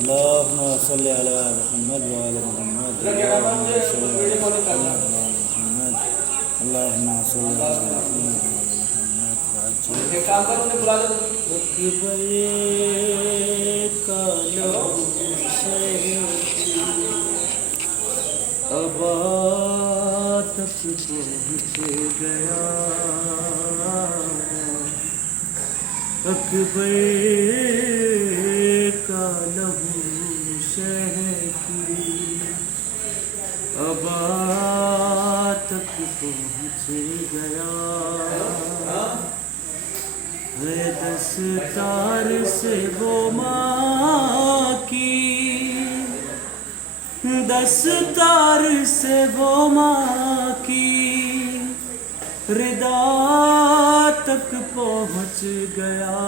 اللهم صل على محمد وعلى محمد. اللهم صل على محمد وعلى محمد. اللهم صل على محمد وعلى محمد. ابا تک پہنچ گیا اکبر کا لہو شہکی ابا تک پہنچ گیا ہے دستار سے وہ ماں کی دستار سے وہ ماں کی ردا تک پہنچ گیا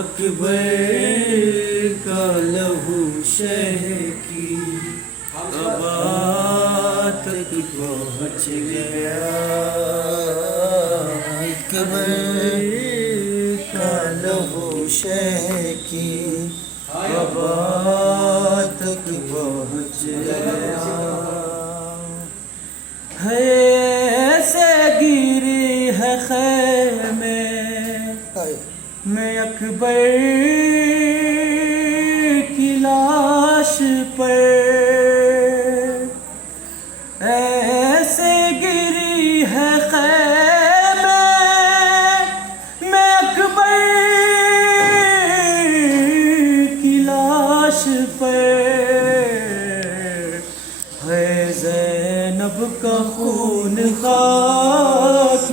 اکبر کا لہو شہکی ابا تک پہنچ گیا اکبر کا لہو شہکی ابا تک پہنچ گیا ہے ایسے گری ہے خیمے میں اکبر کی لاش پر ایسے گری ہے خیمے میں اکبر کی لاش پر ہے زینب کا خون خاک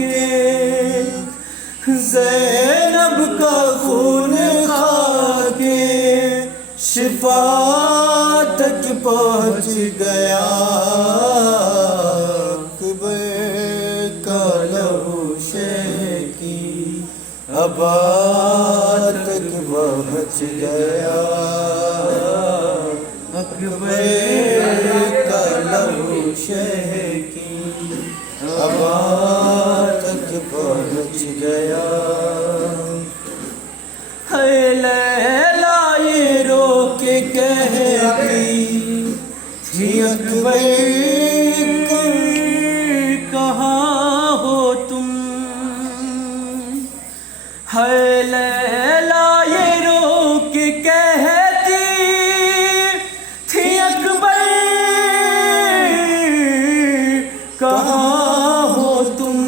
زینب کا خون خاک شفا تک پہنچ گیا اکبر کا لہو شہکی ابا تک پہنچ گیا اکبر کا لہو شہکی ابا تک پہنچ گیا ہے لیلا یہ رو کے کہتی تھی اکبر کہاں ہو تم ہے لیلا یہ رو کے کہتی تھی اکبر کہاں ہو تم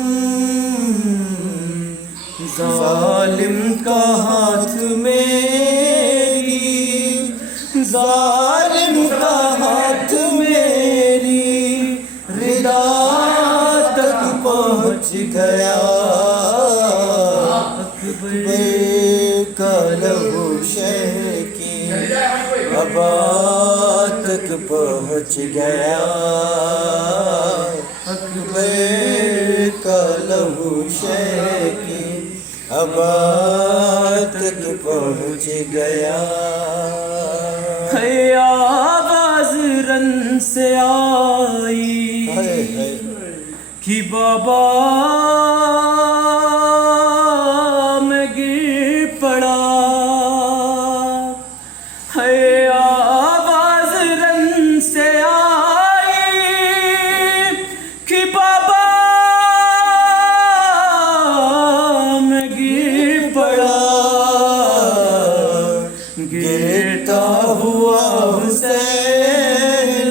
ظالم کا ہاتھ میری ظالم کا ہاتھ میری ردا تک پہنچ گیا اکبر کا لہو شہکی ابا تک پہنچ گیا اکبر کا لہو شہکی ابا تک پہنچ گیا ہے آواز رن سے آئی کہ بابا میں گر پڑا ہے آواز رن سے آئی کہ بابا میں گر پڑا گرتا ہوا حسین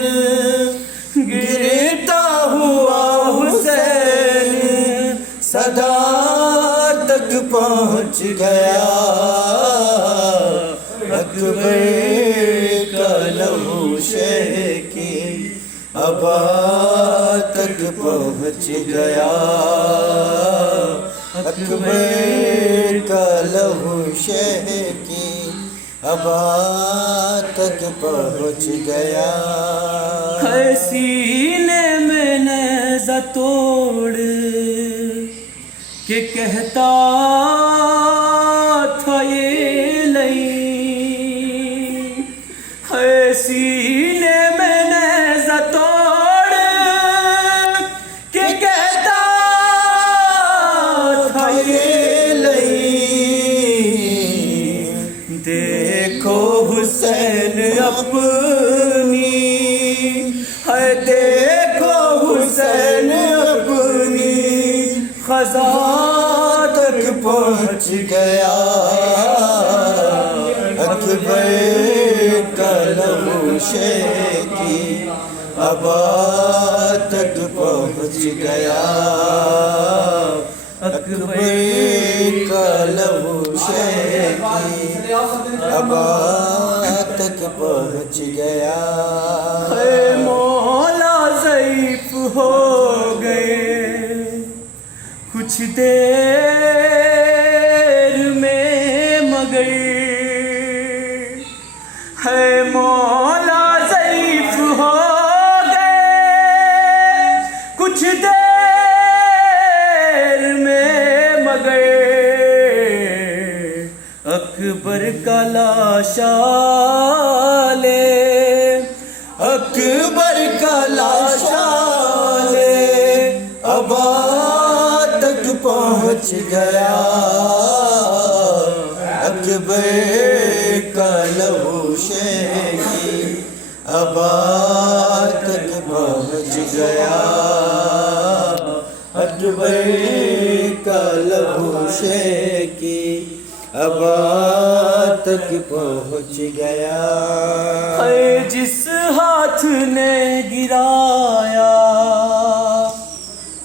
گرتا ہوا حسین صدا تک پہنچ گیا اکبر کا لہو شہکی ابا تک پہنچ گیا اکبر کا لہو شہکی ابا تک پہنچ گیا ہے سینے میں نیزہ توڑ کہ کہتا تھا یہ لئی ہے سینے میں نیزہ توڑ کہ کہتا تھا یہ لئی دے حسین اپنی، ہے دیکھو حسین اپنی خزاں تک پہنچ گیا، اکبر کا لہو شیکی ابا تک پہنچ گیا، اکبر کا لہو شیکی ابا تک پہنچ گیا۔ اے مولا ضعیف ہو گئے کچھ دیر میں مگر، ہے مولا ضعیف ہو گئے کچھ دیر میں مگر، اکبر کا لاشا لے، اکبر کا لاشا لے ابا تک پہنچ گیا، اکبر کا لہو شیکی ابا تک پہنچ گیا، اکبر کا لہو شیکی ابا تک پہنچ گیا۔ اے جس ہاتھ نے گرایا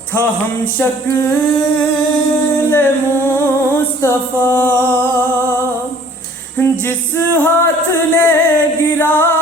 تھا ہم شکل مصطفیٰ، جس ہاتھ نے گرایا